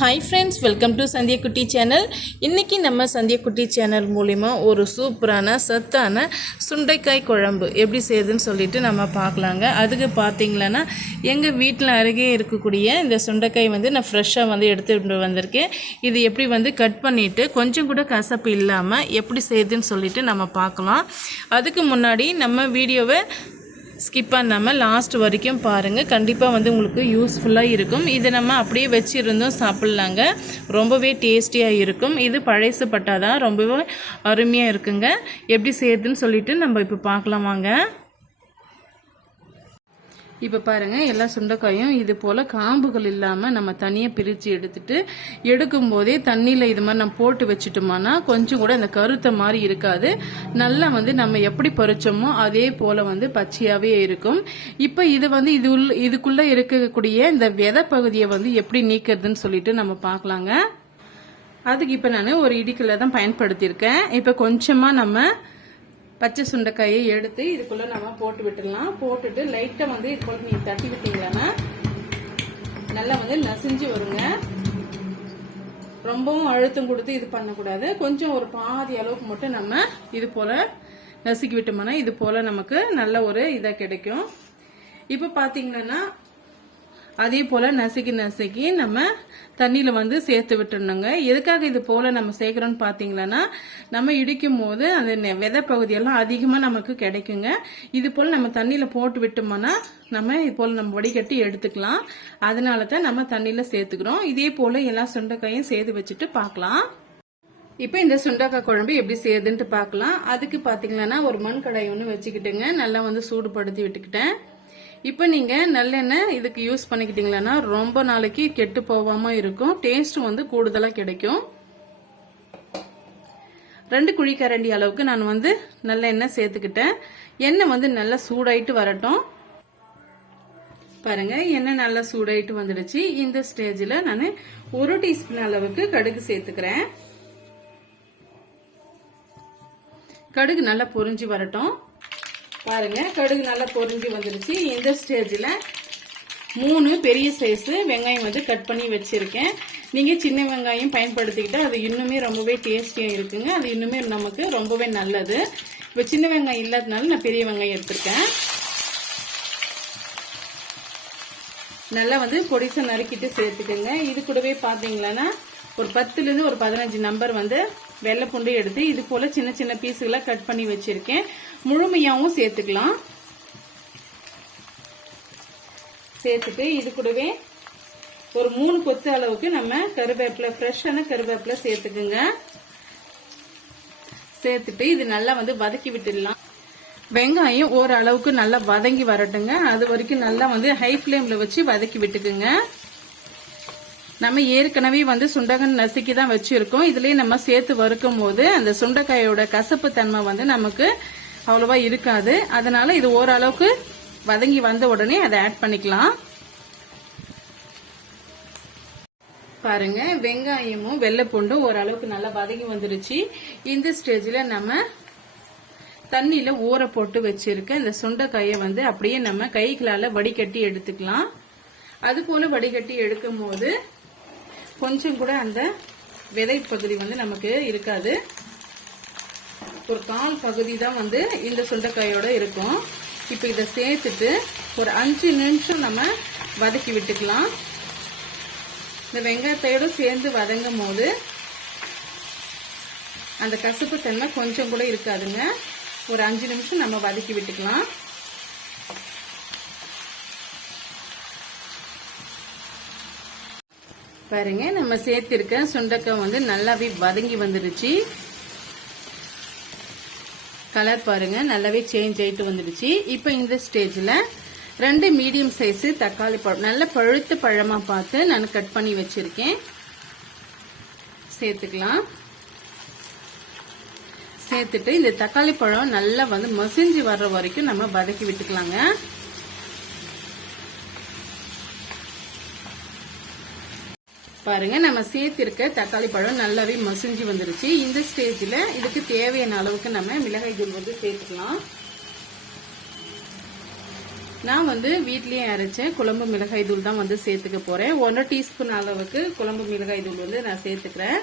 Hi friends, welcome to Sandhiyakutty channel. இன்றைக்கி நம்ம Sandhiyakutty channel மூலிமா ஒரு சூப்பரான சத்தான சுண்டைக்காய் குழம்பு எப்படி செய்யுதுன்னு சொல்லிட்டு நம்ம பார்க்கலாங்க. அதுக்கு பார்த்திங்களன்னா எங்கள் வீட்டில் அருகே இருக்கக்கூடிய இந்த சுண்டைக்காய் நான் ஃப்ரெஷ்ஷாக எடுத்துகிட்டு வந்திருக்கேன். இது எப்படி கட் பண்ணிவிட்டு கொஞ்சம் கூட கசப்பு இல்லாமல் எப்படி செய்யுதுன்னு சொல்லிட்டு நம்ம பார்க்கலாம். அதுக்கு முன்னாடி நம்ம வீடியோவை ஸ்கிப் பண்ணாமல் லாஸ்ட் வரைக்கும் பாருங்கள். கண்டிப்பாக உங்களுக்கு யூஸ்ஃபுல்லாக இருக்கும். இதை நம்ம அப்படியே வச்சுருந்தோம் சாப்பிட்லாங்க. ரொம்பவே டேஸ்டியாக இருக்கும். இது பழைசு பட்டாதான் ரொம்பவே அருமையாக இருக்குங்க. எப்படி செய்யுதுன்னு சொல்லிட்டு நம்ம இப்போ பார்க்கலாம் வாங்க. இப்போ பாருங்கள், எல்லா சுண்டைக்காயும் இது போல் காம்புகள் இல்லாமல் நம்ம தனியாக பிரித்து எடுக்கும்போதே தண்ணியில் இது மாதிரி நம்ம போட்டு வச்சுட்டோம்னா கொஞ்சம் கூட அந்த கருத்த மாதிரி இருக்காது. நல்லா நம்ம எப்படி பறிச்சோமோ அதே போல் பச்சையாகவே இருக்கும். இப்போ இது இதுக்குள்ளே இருக்கக்கூடிய இந்த விதை பகுதியை எப்படி நீக்கிறதுன்னு சொல்லிட்டு நம்ம பார்க்கலாங்க. அதுக்கு இப்போ நான் ஒரு இடிக்கல்ல தான் பயன்படுத்தியிருக்கேன். இப்போ கொஞ்சமாக நம்ம பச்சை சுண்டைக்காயை எடுத்து இதுக்குள்ள நம்ம போட்டு விட்டுடலாம். போட்டுட்டு லைட்டா இது போல நீங்க தட்டி விட்டீங்கன்னா நல்லா நசிஞ்சு வருங்க. ரொம்பவும் அழுத்தம் கொடுத்து இது பண்ணக்கூடாது. கொஞ்சம் ஒரு பாதி அளவுக்கு மட்டும் நம்ம இது போல நசுக்கி விட்டோம்னா இது போல நமக்கு நல்ல ஒரு இதா கிடைக்கும். இப்ப பாத்தீங்கன்னா அதே போல நசுக்கி நம்ம தண்ணியில சேர்த்து விட்டுருணுங்க. எதுக்காக இது போல நம்ம சேர்க்கிறோம்னு பாத்தீங்கன்னா நம்ம இடிக்கும் போது அந்த விதை பகுதியெல்லாம் அதிகமா நமக்கு கிடைக்குங்க. இது போல நம்ம தண்ணியில போட்டு விட்டோம்னா நம்ம இது போல நம்ம வடிகட்டி எடுத்துக்கலாம். அதனாலதான் நம்ம தண்ணியில சேர்த்துக்கிறோம். இதே போல எல்லா சுண்டைக்காயும் சேர்த்து வச்சுட்டு பார்க்கலாம். இப்ப இந்த சுண்டைக்காய் குழம்பு எப்படி செய்யுதுன்ட்டு பார்க்கலாம். அதுக்கு பாத்தீங்கன்னா ஒரு மண் கடாய் ஒன்று வச்சுக்கிட்டுங்க. நல்லா சூடுபடுத்தி விட்டுக்கிட்டேன். இப்போ நீங்க நல்லெண்ணெய் இதுக்கு யூஸ் பண்ணிக்கிட்டீங்கன்னா ரொம்ப நாளைக்கு கெட்டு போகாம இருக்கும். டேஸ்ட் கூடுதலா கிடைக்கும். 2 குழிக்கரண்டி அளவுக்கு நான் நல்லெண்ணெய் சேர்த்துக்கிட்டேன். எண்ணெய் நல்லா சூடாயிட்டு வரட்டும். பாருங்க, எண்ணெய் நல்லா சூடாயிட்டு வந்துடுச்சு. இந்த ஸ்டேஜ்ல நான் 1 டீஸ்பூன் அளவுக்கு கடுகு சேர்த்துக்கிறேன். கடுகு நல்லா பொரிஞ்சு வரட்டும். பாருங்க, கடுகு நல்லா பொரிஞ்சு வந்துருச்சு. இந்த ஸ்டேஜ்ல 3 பெரிய சைஸ் வெங்காயம் கட் பண்ணி வச்சிருக்கேன். நீங்க சின்ன வெங்காயம் பயன்படுத்திக்கிட்டா அது இன்னுமே ரொம்பவே டேஸ்டியா இருக்குங்க. அது இன்னுமே நமக்கு ரொம்பவே நல்லது. இப்ப சின்ன வெங்காயம் இல்லாதனால நான் பெரிய வெங்காயம் எடுத்திருக்கேன். நல்லா பொடிசா நறுக்கிட்டு சேர்த்துக்கோங்க. இது கூடவே பாத்தீங்கன்னா ஒரு 10ல இருந்து ஒரு 15 நம்பர் வெள்ளை பூண்டு எடுத்து இது போல சின்ன சின்ன பீஸுகளை கட் பண்ணி வச்சிருக்கேன். முழுமையாவும் சேர்த்துக்கலாம். சேர்த்துட்டு இது கூடவே ஒரு 3 கொத்து அளவுக்கு நம்ம கருவேப்பிலை, ஃப்ரெஷ்ஷான கருவேப்பிலை சேர்த்துக்குங்க. சேர்த்துட்டு இது நல்லா வதக்கி விட்டுடலாம். வெங்காயம் ஓரளவுக்கு நல்லா வதங்கி வரட்டுங்க. அது வரைக்கும் நல்லா ஹை ஃபிளேம்ல வச்சு வதக்கி விட்டுக்குங்க. நம்ம ஏற்கனவே சுண்டைக்காய் நசுக்கி தான் வச்சிருக்கோம். இதுலயே நம்ம சேர்த்து வறுக்கும் போது அந்த சுண்டைக்காயோட கசப்பு தன்மை நமக்கு அவ்வளவா இருக்காது. அதனால இது ஓரளவுக்கு வதங்கி வந்த உடனே அதை ஆட் பண்ணிக்கலாம். பாருங்க, வெங்காயமும் வெள்ளை பூண்டும் ஓரளவுக்கு நல்லா வதங்கி வந்துருச்சு. இந்த ஸ்டேஜ்ல நம்ம தண்ணியில ஊற போட்டு வச்சிருக்க இந்த சுண்டைக்காயை அப்படியே நம்ம கைகளால வடிகட்டி எடுத்துக்கலாம். அது போல வடிகட்டி எடுக்கும் போது கொஞ்சம் கூட அந்த விதை பகுதி நமக்கு இருக்காது. ஒரு 1/4 பகுதி தான் இந்த சுண்டைக்காயோட இருக்கும். இப்ப இதை சேர்த்துட்டு ஒரு 5 நிமிஷம் நம்ம வதக்கி விட்டுக்கலாம். இந்த வெங்காயத்தோட சேர்ந்து வதங்கும் போது அந்த கசப்பு தன்மை கொஞ்சம் கூட இருக்காதுங்க. ஒரு 5 நிமிஷம் நம்ம வதக்கி விட்டுக்கலாம். பாருங்க, நம்ம சேர்த்திருக்க சுண்டைக்காய் நல்லாவே வதங்கி வந்துடுச்சு. கலர் பாருங்க நல்லாவே சேஞ்ச் ஆயிட்டு வந்துடுச்சு. இப்ப இந்த ஸ்டேஜ்ல 2 மீடியம் சைஸ் தக்காளி பழம் நல்ல பழுத்த பழமா பார்த்து நான் கட் பண்ணி வச்சிருக்கேன். சேர்த்துக்கலாம். சேர்த்துட்டு இந்த தக்காளி பழம் நல்லா மசிஞ்சு வர்ற வரைக்கும் நம்ம வதக்கி விட்டுக்கலாங்க. பாருங்க, நம்ம சேர்த்திருக்க தக்காளி பழம் நல்லாவே மசிஞ்சு வந்துருச்சு. இந்த ஸ்டேஜ்ல இதுக்கு தேவையான அளவுக்கு நம்ம மிளகாய் தூள் சேர்த்துக்கலாம். நான் வந்து வீட்லயே அரைச்ச குழம்பு மிளகாய் தூள் தான் வந்து சேர்த்துக்க போறேன். 1 டீஸ்பூன் அளவுக்கு குழம்பு மிளகாய் தூள் வந்து நான் சேர்த்துக்கிறேன்.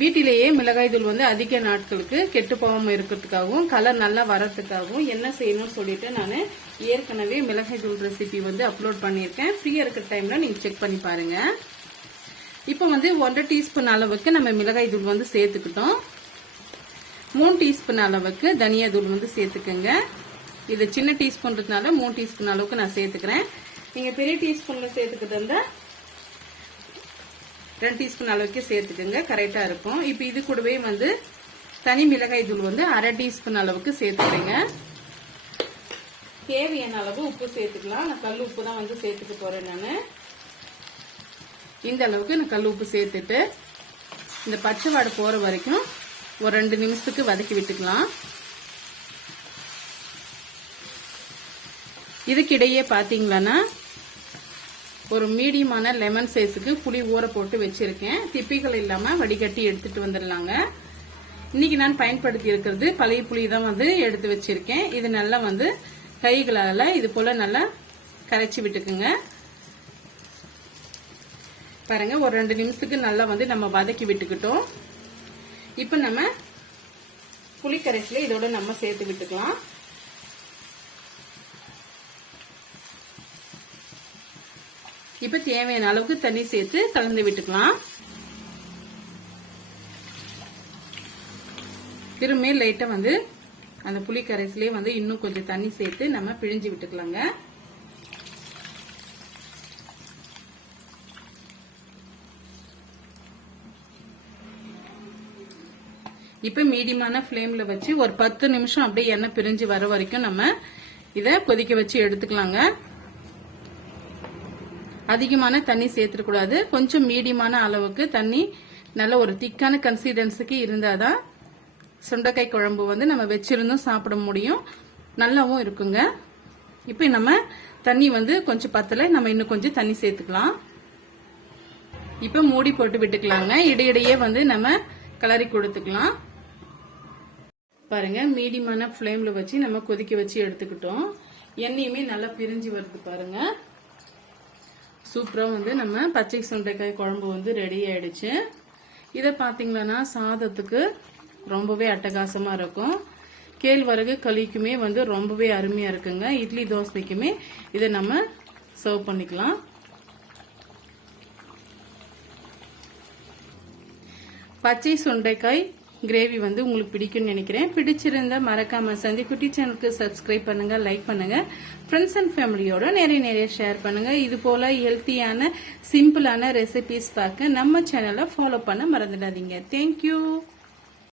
வீட்டிலேயே மிளகாய் தூள் வந்து அதிக நாட்களுக்கு கெட்டு போகாம இருக்கிறதுக்காகவும் கலர் நல்லா வரதுக்காகவும் என்ன செய்யணும்னு சொல்லிட்டு நான் ஏற்கனவே மிளகாய் தூள் ரெசிபி வந்து அப்லோட் பண்ணியிருக்கேன். ஃப்ரீயா இருக்கிற டைம்ல நீங்க செக் பண்ணி பாருங்க. இப்போ வந்து 1 டீஸ்பூன் அளவுக்கு நம்ம மிளகாய் தூள் வந்து சேர்த்துக்கிட்டோம். 3 டீஸ்பூன் அளவுக்கு தனியா தூள் வந்து சேர்த்துக்கோங்க. இது சின்ன டீஸ்பூன்றதுனால 3 டீஸ்பூன் அளவுக்கு நான் சேர்த்துக்கிறேன். நீங்க பெரிய டீஸ்பூன்ல சேர்த்துக்கிட்டு இருந்தா 2 டீஸ்பூன் அளவுக்கு சேர்த்துக்கோங்க, கரெக்டா இருக்கும். இப்போ இது கூடவே வந்து தனி மிளகாய் தூள் வந்து 1/2 டீஸ்பூன் அளவுக்கு சேர்த்துக்கிறேங்க. தேவையான அளவு உப்பு சேர்த்துக்கலாம். நான் கல் உப்பு தான் வந்து சேர்த்துக்க போறேன். நான் இந்த அளவுக்கு நான் கல் உப்பு சேர்த்துட்டு இந்த பச்சை வாடை போற வரைக்கும் ஒரு 2 நிமிஷத்துக்கு வதக்கி விட்டுக்கலாம். இதுக்கிடையே பாத்தீங்களா ஒரு மீடியமான லெமன் சைஸுக்கு புளி ஊற போட்டு வச்சிருக்கேன். திப்பிகள் இல்லாம வடிகட்டி எடுத்துட்டு வந்துடலாங்க. இன்னைக்கு நான் பயன்படுத்தி இருக்கிறது பழைய புளி தான் வந்து எடுத்து வச்சிருக்கேன். இது நல்லா வந்து கைகளால இது போல நல்லா கரைச்சி விட்டுக்குங்க. பாருங்க, ஒரு 2 நிமிஷத்துக்கு நல்லா வந்து நம்ம வதக்கி விட்டுக்கிட்டோம். இப்ப நம்ம புளி கரைசலை இதோட நம்ம சேர்த்து விட்டுக்கலாம். இப்ப தேவையான அளவுக்கு தண்ணி சேர்த்து கலந்து விட்டுக்கலாம். திரும்ப லைட்டா வந்து அந்த புளி கரைசலே வந்து இன்னும் கொஞ்சம் தண்ணி சேர்த்து நம்ம பிழிஞ்சு விட்டுக்கலாங்க. இப்ப மீடியமான ஃப்ளேம்ல வச்சு ஒரு 10 நிமிஷம் அப்படியே எண்ணெய் பிரிஞ்சு வர வரைக்கும் நம்ம இத கொதிக்க வச்சு எடுத்துக்கலாங்க. அதிகமான தண்ணி சேர்த்துக்கூடாது. கொஞ்சம் மீடியமான அளவுக்கு தண்ணி நல்ல ஒரு திக்கான கன்சிஸ்டன்சிக்கு இருந்தாதான் சுண்டைக்காய் குழம்பு வந்து நம்ம வச்சிருந்தும் சாப்பிட முடியும், நல்லாவும் இருக்குங்க. இப்ப நம்ம தண்ணி வந்து கொஞ்சம் பத்தல, நம்ம இன்னும் கொஞ்சம் தண்ணி சேர்த்துக்கலாம். இப்ப மூடி போட்டு விட்டுக்கலாங்க. இடையிடையே வந்து நம்ம கிளறி கொடுத்துக்கலாம். பாருங்க, மீடியமான ஃப்ளேம்ல வச்சு நம்ம கொதிக்க வச்சு எடுத்துக்கிட்டோம். எண்ணெயுமே நல்லா பிரிஞ்சு வருது பாருங்க. சூப்பரா வந்து நம்ம பச்சை சுண்டைக்காய் குழம்பு வந்து ரெடி ஆயிடுச்சு. இத பாத்தீங்கன்னா சாதத்துக்கு ரொம்பவே அட்டகாசமா இருக்கும். கேழ்வரகு களிக்குமே வந்து ரொம்பவே அருமையா இருக்குங்க. இட்லி தோசைக்குமே இதை நம்ம சர்வ் பண்ணிக்கலாம். பச்சை சுண்டைக்காய் கிரேவி வந்து உங்களுக்கு பிடிக்கும்னு நினைக்கிறேன். பிடிச்சிருந்தா மறக்காம சந்திக்குட்டி சேனலுக்கு சப்ஸ்கிரைப் பண்ணுங்க, லைக் பண்ணுங்க, ஃப்ரெண்ட்ஸ் அண்ட் ஃபேமிலியோட நிறைய ஷேர் பண்ணுங்க. இது போல ஹெல்த்தியான சிம்பிளான ரெசிபிஸ் பார்க்க நம்ம சேனலை ஃபாலோ பண்ண மறந்துடாதீங்க. தேங்க்யூ.